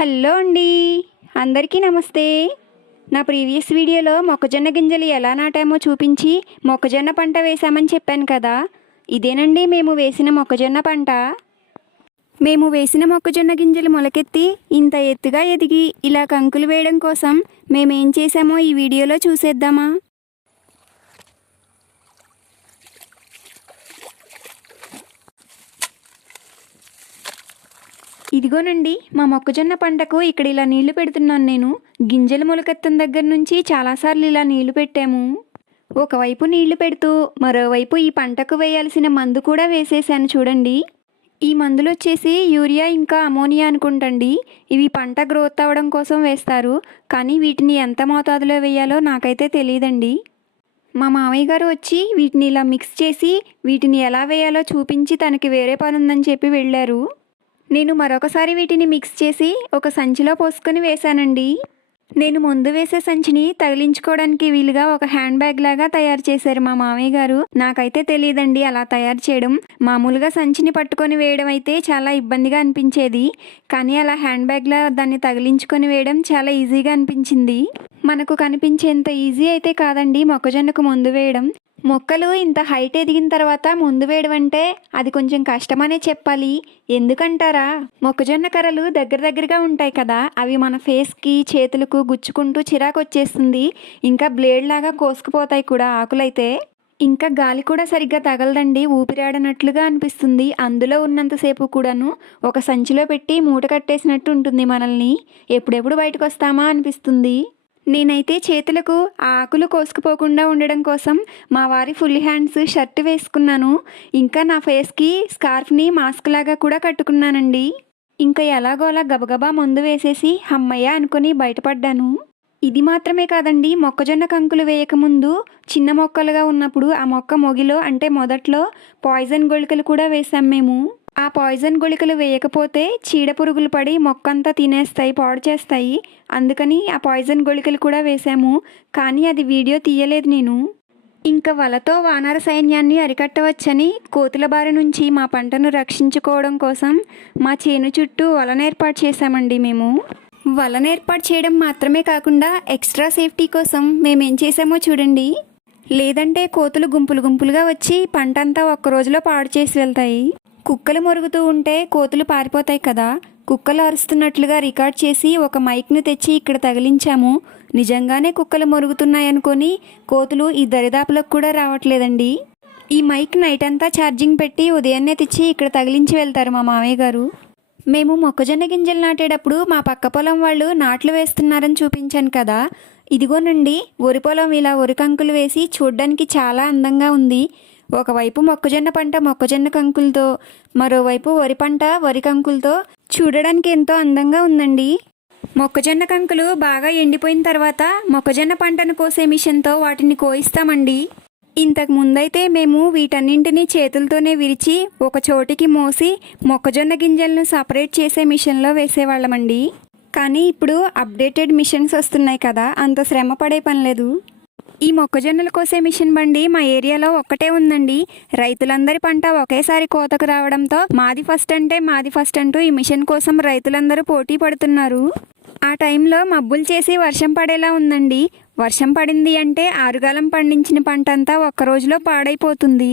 Hello అండి, అందరికీ నమస్తే. నా ప్రీవియస్ వీడియోలో మొక్కజొన్న గింజలు ఎలా నాటామో చూపించి మొక్కజొన్న పంట వేసామని చెప్పాను కదా. ఇదేనండి మేము వేసిన మొక్కజొన్న పంట. మేము వేసిన మొక్కజొన్న గింజలు మొలకెత్తి ఇంత ఎత్తుగా ఎదిగి ఇలా కంకులు వేయడం కోసం మేమేం చేసామో ఈ వీడియోలో చూసేద్దామా. ఇదిగోనండి మా మొక్కజొన్న పంటకు ఇక్కడ ఇలా నీళ్లు పెడుతున్నాను నేను. గింజలు మొలకెత్తిన దగ్గర నుంచి చాలాసార్లు ఇలా నీళ్లు పెట్టాము. ఒకవైపు నీళ్లు పెడుతూ మరోవైపు ఈ పంటకు వేయాల్సిన మందు కూడా వేసేసాను చూడండి. ఈ మందులు వచ్చేసి యూరియా ఇంకా అమోనియా అనుకుంటండి. ఇవి పంట గ్రోత్ అవ్వడం కోసం వేస్తారు, కానీ వీటిని ఎంత మోతాదులో వేయాలో నాకైతే తెలియదండి. మా మామయ్య గారు వచ్చి వీటిని ఇలా మిక్స్ చేసి వీటిని ఎలా వేయాలో చూపించి తనకి వేరే పని ఉందని చెప్పి వెళ్ళారు. నేను మరొకసారి వీటిని మిక్స్ చేసి ఒక సంచిలో పోసుకొని వేశానండి. నేను ముందు వేసే సంచిని తగిలించుకోవడానికి వీలుగా ఒక హ్యాండ్ బ్యాగ్ లాగా తయారు చేశారు మా మామయ్య గారు. నాకైతే తెలియదండి అలా తయారు చేయడం. మామూలుగా సంచిని పట్టుకొని వేయడం అయితే చాలా ఇబ్బందిగా అనిపించేది, కానీ అలా హ్యాండ్ బ్యాగ్లా దాన్ని తగిలించుకొని వేయడం చాలా ఈజీగా అనిపించింది. మనకు కనిపించేంత ఈజీ అయితే కాదండి మొక్కజొన్నకు ముందు వేయడం. మొక్కలు ఇంత హైట్ ఎదిగిన తర్వాత ముందు వేయడం అంటే అది కొంచెం కష్టమనే చెప్పాలి. ఎందుకంటారా, మొక్కజొన్న కర్రలు దగ్గరగా ఉంటాయి కదా, అవి మన ఫేస్కి చేతులకు గుచ్చుకుంటూ చిరాకు వచ్చేస్తుంది. ఇంకా బ్లేడ్ లాగా కోసుకుపోతాయి కూడా ఆకులైతే. ఇంకా గాలి కూడా సరిగ్గా తగలదండి, ఊపిరాడనట్లుగా అనిపిస్తుంది. అందులో ఉన్నంతసేపు కూడాను ఒక సంచిలో పెట్టి మూట కట్టేసినట్టు ఉంటుంది మనల్ని. ఎప్పుడెప్పుడు బయటకు వస్తామా అనిపిస్తుంది. నేనైతే చేతులకు ఆ ఆకులు కోసుకుపోకుండా ఉండడం కోసం మా వారి ఫుల్ హ్యాండ్స్ షర్ట్ వేసుకున్నాను. ఇంకా నా ఫేస్కి స్కార్ఫ్ని మాస్క్ లాగా కూడా కట్టుకున్నానండి. ఇంకా ఎలాగోలా గబగబా మందు వేసేసి అమ్మయ్య అనుకుని బయటపడ్డాను. ఇది మాత్రమే కాదండి, మొక్కజొన్న కంకులు వేయకముందు చిన్న మొక్కలుగా ఉన్నప్పుడు ఆ మొక్క మొగిలో అంటే మొదట్లో పాయిజన్ గుళికలు కూడా వేసాం మేము. ఆ పాయిజన్ గుళికలు వేయకపోతే చీడ పురుగులు పడి మొక్కంతా తినేస్తాయి, పాడు చేస్తాయి. అందుకని ఆ పాయిజన్ గుళికలు కూడా వేసాము, కానీ అది వీడియో తీయలేదు నేను. ఇంకా వలతో వానర సైన్యాన్ని అరికట్టవచ్చని కోతుల బారి నుంచి మా పంటను రక్షించుకోవడం కోసం మా చేను చుట్టూ వలను ఏర్పాటు చేశామండి మేము. వలను ఏర్పాటు చేయడం మాత్రమే కాకుండా ఎక్స్ట్రా సేఫ్టీ కోసం మేమేం చేసామో చూడండి. లేదంటే కోతులు గుంపులుగా వచ్చి పంట అంతా ఒక్క రోజులో పాడు చేసి వెళ్తాయి. కుక్కలు మొరుగుతూ ఉంటే కోతులు పారిపోతాయి కదా, కుక్కలు అరుస్తున్నట్లుగా రికార్డ్ చేసి ఒక మైక్ను తెచ్చి ఇక్కడ తగిలించాము. నిజంగానే కుక్కలు మొరుగుతున్నాయనుకొని కోతులు ఈ దరిదాపులకు కూడా రావట్లేదండి. ఈ మైక్ నైట్ అంతా ఛార్జింగ్ పెట్టి ఉదయాన్నే తెచ్చి ఇక్కడ తగిలించి వెళ్తారు మా మామయ్య గారు. మేము మొక్కజొన్న గింజలు నాటేటప్పుడు మా పక్క పొలం వాళ్ళు నాట్లు వేస్తున్నారని చూపించాను కదా. ఇదిగోనండి వరి పొలం ఇలా వరి కంకులు వేసి చూడ్డానికి చాలా అందంగా ఉంది. ఒకవైపు మొక్కజొన్న పంట మొక్కజొన్న కంకులతో, మరోవైపు వరి పంట వరి కంకులతో చూడడానికి ఎంతో అందంగా ఉందండి. మొక్కజొన్న కంకులు బాగా ఎండిపోయిన తర్వాత మొక్కజొన్న పంటను కోసే మిషన్తో వాటిని కోయిస్తామండి. ఇంతకు ముందైతే మేము వీటన్నింటినీ చేతులతోనే విరిచి ఒక చోటికి మోసి మొక్కజొన్న గింజలను సపరేట్ చేసే మిషన్లో వేసేవాళ్ళమండి. కానీ ఇప్పుడు అప్డేటెడ్ మిషన్స్ వస్తున్నాయి కదా, అంత శ్రమ పడే పని లేదు. ఈ మొక్కజొన్నలు కోసే మిషన్ బండి మా ఏరియాలో ఒక్కటే ఉందండి. రైతులందరి పంట ఒకేసారి కోతకు రావడంతో మాది ఫస్ట్ అంటూ ఈ మిషన్ కోసం రైతులందరూ పోటీ పడుతున్నారు. ఆ టైంలో మబ్బులు చేసి వర్షం పడేలా ఉందండి. వర్షం పడింది అంటే ఆరుగాలం పండించిన పంట అంతా ఒక్క రోజులో పాడైపోతుంది.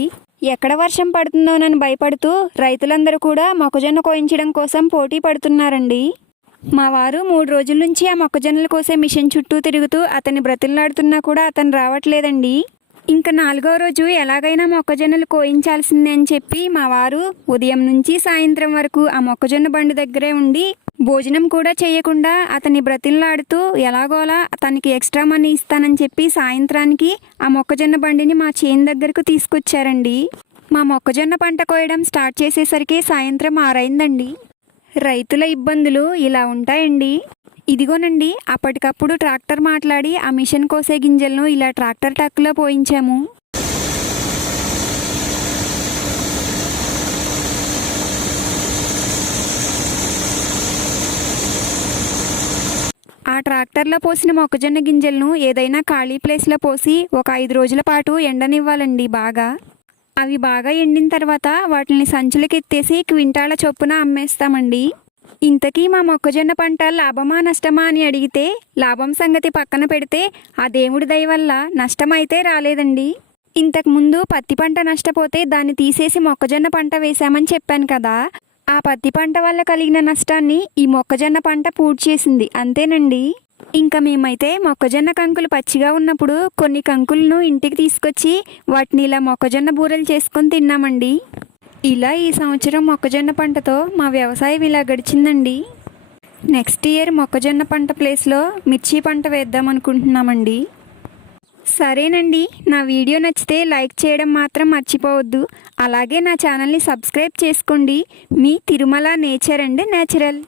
ఎక్కడ వర్షం పడుతుందోనని భయపడుతూ రైతులందరూ కూడా మొక్కజొన్న కోయించడం కోసం పోటీ పడుతున్నారండి. మా వారు 3 రోజుల నుంచి ఆ మొక్కజొన్నలు కోసే మిషన్ చుట్టూ తిరుగుతూ అతన్ని బ్రతిమలాడుతున్నా కూడా అతను రావట్లేదండి. ఇంకా 4వ రోజు ఎలాగైనా మొక్కజొన్నలు కోయించాల్సిందే అని చెప్పి మా వారు ఉదయం నుంచి సాయంత్రం వరకు ఆ మొక్కజొన్న బండి దగ్గరే ఉండి భోజనం కూడా చేయకుండా అతన్ని బ్రతిమలాడుతూ ఎలాగోలా తనకి ఎక్స్ట్రా మనీ ఇస్తానని చెప్పి సాయంత్రానికి ఆ మొక్కజొన్న బండిని మా చేను దగ్గరకు తీసుకొచ్చారండి. మా మొక్కజొన్న పంట కోయడం స్టార్ట్ చేసేసరికి సాయంత్రం 6 అయిందండి. రైతుల ఇబ్బందులు ఇలా ఉంటాయండి. ఇదిగోనండి అప్పటికప్పుడు ట్రాక్టర్ మాట్లాడి ఆ మిషన్ కోసే గింజలను ఇలా ట్రాక్టర్ టక్కులో పోయించాము. ఆ ట్రాక్టర్లో పోసిన మొక్కజొన్న గింజలను ఏదైనా ఖాళీ ప్లేస్లో పోసి ఒక 5 రోజుల పాటు ఎండనివ్వాలండి బాగా. అవి బాగా ఎండిన తర్వాత వాటిని సంచులకి ఎత్తేసి క్వింటాల చొప్పున అమ్మేస్తామండి. ఇంతకీ మా మొక్కజొన్న పంట లాభమా నష్టమా అని అడిగితే లాభం సంగతి పక్కన పెడితే ఆ దేవుడి దయ వల్ల నష్టమైతే రాలేదండి. ఇంతకుముందు పత్తి పంట నష్టపోతే దాన్ని తీసేసి మొక్కజొన్న పంట వేశామని చెప్పాను కదా, ఆ పత్తి పంట వల్ల కలిగిన నష్టాన్ని ఈ మొక్కజొన్న పంట పూడ్చేసింది అంతేనండి. ఇంకా మేమైతే మొక్కజొన్న కంకులు పచ్చిగా ఉన్నప్పుడు కొన్ని కంకులను ఇంటికి తీసుకొచ్చి వాటిని ఇలా మొక్కజొన్న బూరెలు చేసుకొని తిన్నామండి. ఇలా ఈ సంవత్సరం మొక్కజొన్న పంటతో మా వ్యవసాయం ఇలా గడిచిందండి. నెక్స్ట్ ఇయర్ మొక్కజొన్న పంట ప్లేస్లో మిర్చి పంట వేద్దాం అనుకుంటున్నామండి. సరేనండి, నా వీడియో నచ్చితే లైక్ చేయడం మాత్రం మర్చిపోవద్దు. అలాగే నా ఛానల్ని సబ్స్క్రైబ్ చేసుకోండి. మీ తిరుమల నేచర్ అండ్ న్యాచురల్.